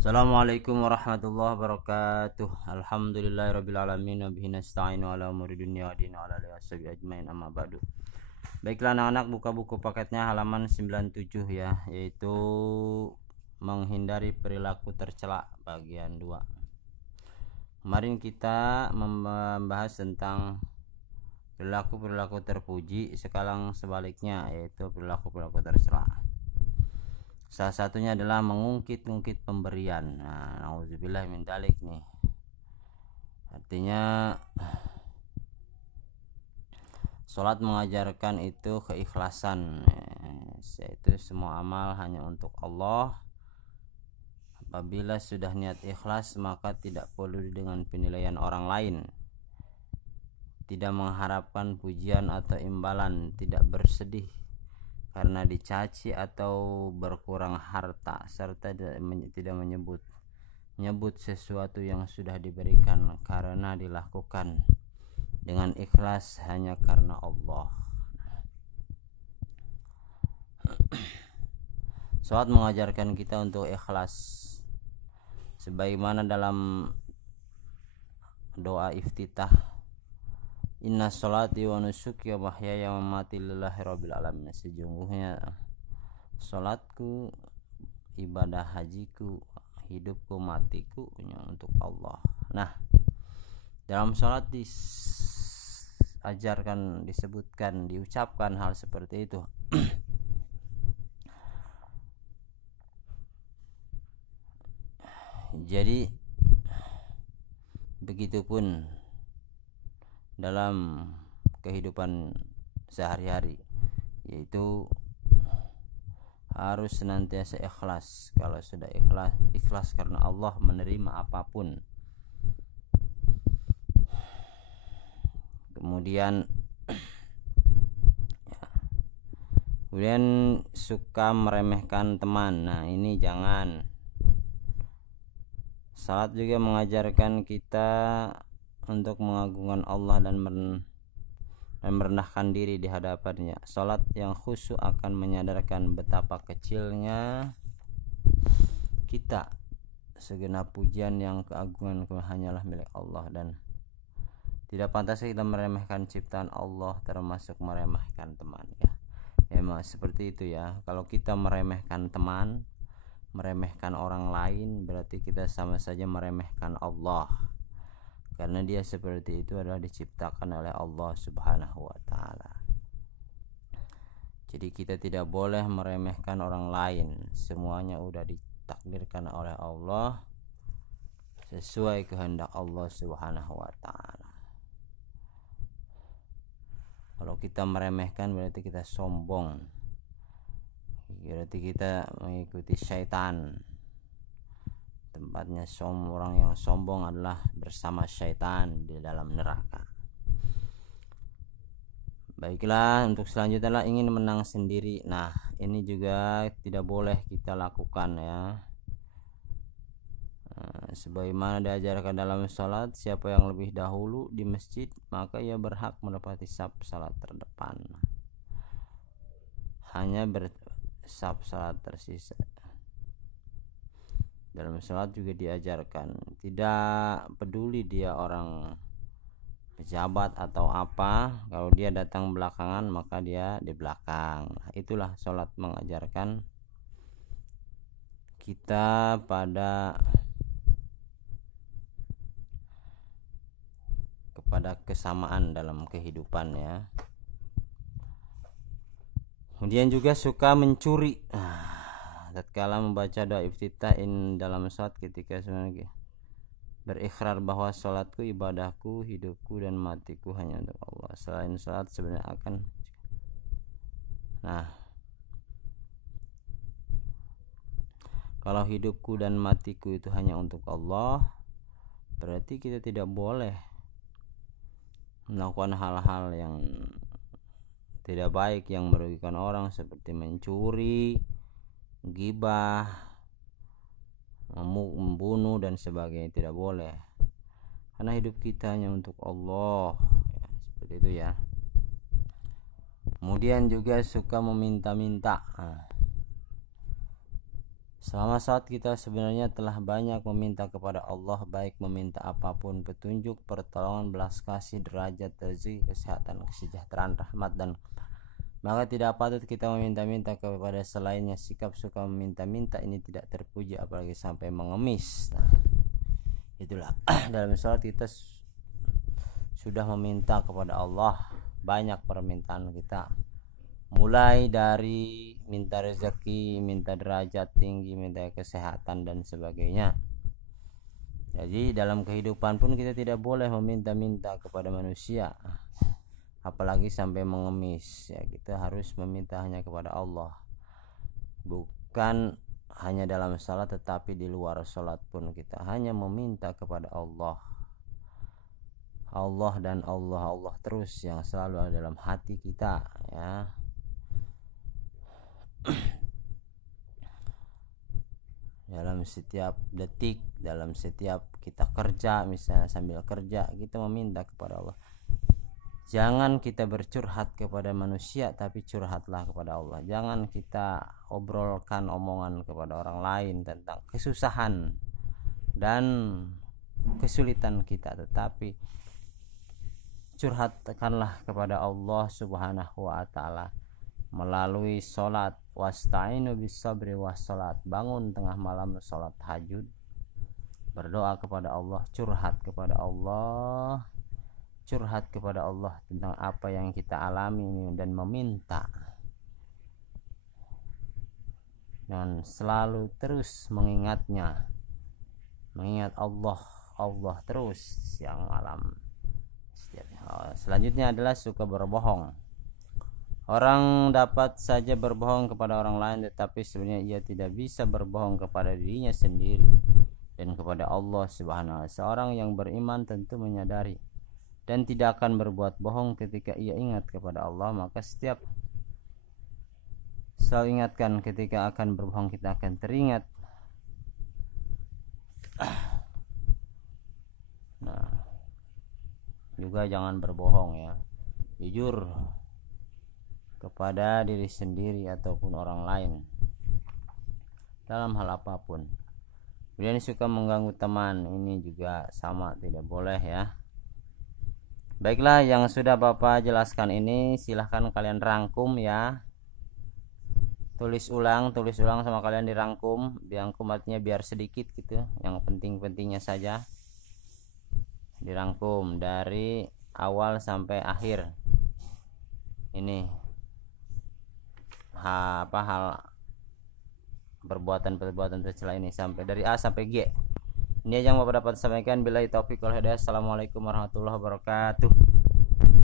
Assalamualaikum warahmatullahi wabarakatuh. Alhamdulillahirabbil alamin wa bihi nasta'inu ala umuri dunya wa din wa ala alihi washabihi ajmain amma ba'du. Baiklah anak-anak, buka buku paketnya halaman 97 ya, yaitu menghindari perilaku tercela bagian 2. Kemarin kita membahas tentang perilaku-perilaku terpuji, sekarang sebaliknya yaitu perilaku-perilaku tercela. Salah satunya adalah mengungkit-ungkit pemberian. Nah, nauzubillah min dzalik nih. Artinya salat mengajarkan itu keikhlasan, yaitu semua amal hanya untuk Allah. Apabila sudah niat ikhlas, maka tidak peduli dengan penilaian orang lain. Tidak mengharapkan pujian atau imbalan, tidak bersedih karena dicaci atau berkurang harta, serta tidak menyebut sesuatu yang sudah diberikan, karena dilakukan dengan ikhlas hanya karena Allah. Salat mengajarkan kita untuk ikhlas, sebagaimana dalam doa iftitah, inna sholati wa nusuki wa mahyaya wa mamati lillahi rabbil alamin. Sesungguhnya salatku, ibadah hajiku, hidupku, matiku hanya untuk Allah. Nah, dalam salat diajarkan, disebutkan, diucapkan hal seperti itu. Jadi begitupun dalam kehidupan sehari-hari, yaitu harus senantiasa ikhlas. Kalau sudah ikhlas karena Allah, menerima apapun. Kemudian suka meremehkan teman. Nah, ini jangan. Salat juga mengajarkan kita untuk mengagungkan Allah dan merendahkan diri di hadapannya. Salat yang khusyuk akan menyadarkan betapa kecilnya kita. Segenap pujian yang keagungan hanyalah milik Allah, dan tidak pantas kita meremehkan ciptaan Allah, termasuk meremehkan teman ya. Memang seperti itu ya. Kalau kita meremehkan teman, meremehkan orang lain, berarti kita sama saja meremehkan Allah, karena dia seperti itu adalah diciptakan oleh Allah Subhanahu wa ta'ala. Jadi kita tidak boleh meremehkan orang lain. Semuanya udah ditakdirkan oleh Allah sesuai kehendak Allah Subhanahu wa ta'ala. Kalau kita meremehkan berarti kita sombong, berarti kita mengikuti syaitan. Tempatnya orang yang sombong adalah bersama syaitan di dalam neraka. Baiklah, untuk selanjutnya adalah ingin menang sendiri. Nah, ini juga tidak boleh kita lakukan ya. Sebagaimana diajarkan dalam salat, siapa yang lebih dahulu di masjid, maka ia berhak mendapati saf salat terdepan. Hanya bersaf salat tersisa. Dalam salat juga diajarkan, tidak peduli dia orang pejabat atau apa, kalau dia datang belakangan maka dia di belakang. Itulah salat mengajarkan kita kepada kesamaan dalam kehidupan ya. Kemudian juga suka mencuri. Tatkala membaca doa iftitah dalam salat, ketika sebenarnya berikrar bahwa salatku, ibadahku, hidupku dan matiku hanya untuk Allah. Selain salat sebenarnya akan. Nah, kalau hidupku dan matiku itu hanya untuk Allah, berarti kita tidak boleh melakukan hal-hal yang tidak baik yang merugikan orang, seperti mencuri, ghibah, membunuh dan sebagainya. Tidak boleh, karena hidup kita hanya untuk Allah ya, seperti itu ya. Kemudian juga suka meminta-minta. Selama saat kita sebenarnya telah banyak meminta kepada Allah, baik meminta apapun, petunjuk, pertolongan, belas kasih, derajat, rezeki, kesehatan, kesejahteraan, rahmat, dan maka tidak patut kita meminta-minta kepada selainnya. Sikap suka meminta-minta ini tidak terpuji, apalagi sampai mengemis. Nah, itulah dalam salat kita sudah meminta kepada Allah banyak permintaan kita, mulai dari minta rezeki, minta derajat tinggi, minta kesehatan dan sebagainya. Jadi dalam kehidupan pun kita tidak boleh meminta-minta kepada manusia, apalagi sampai mengemis. Ya, kita harus meminta hanya kepada Allah, bukan hanya dalam salat, tetapi di luar salat pun kita hanya meminta kepada Allah. Allah dan Allah terus yang selalu ada dalam hati kita, ya. Dalam setiap detik, dalam setiap kita kerja, misalnya sambil kerja kita meminta kepada Allah. Jangan kita bercurhat kepada manusia, tapi curhatlah kepada Allah. Jangan kita obrolkan omongan kepada orang lain tentang kesusahan dan kesulitan kita, tetapi curhatkanlah kepada Allah Subhanahu wa taala melalui salat. Wasta'inu bis-sabri was-salat. Bangun tengah malam salat tahajud, berdoa kepada Allah, curhat kepada Allah tentang apa yang kita alami dan meminta, dan selalu terus mengingat Allah terus siang malam. Selanjutnya adalah suka berbohong. Orang dapat saja berbohong kepada orang lain, tetapi sebenarnya ia tidak bisa berbohong kepada dirinya sendiri dan kepada Allah Subhanahu wa taala. Seorang yang beriman tentu menyadari dan tidak akan berbuat bohong ketika ia ingat kepada Allah. Maka selalu ingatkan ketika akan berbohong, kita akan teringat. Nah, juga jangan berbohong, ya. Jujur kepada diri sendiri ataupun orang lain dalam hal apapun. Kemudian suka mengganggu teman, ini juga sama, tidak boleh, ya. Baiklah, yang sudah Bapak jelaskan ini silahkan kalian rangkum, ya. Tulis ulang sama kalian dirangkum. Dirangkum artinya biar sedikit gitu, yang penting-pentingnya saja dirangkum dari awal sampai akhir. Ini hal perbuatan tercela ini sampai dari A sampai G. Ini yang Bapak dapat sampaikan. Billahi taufiq wal hidayah. Assalamualaikum warahmatullahi wabarakatuh.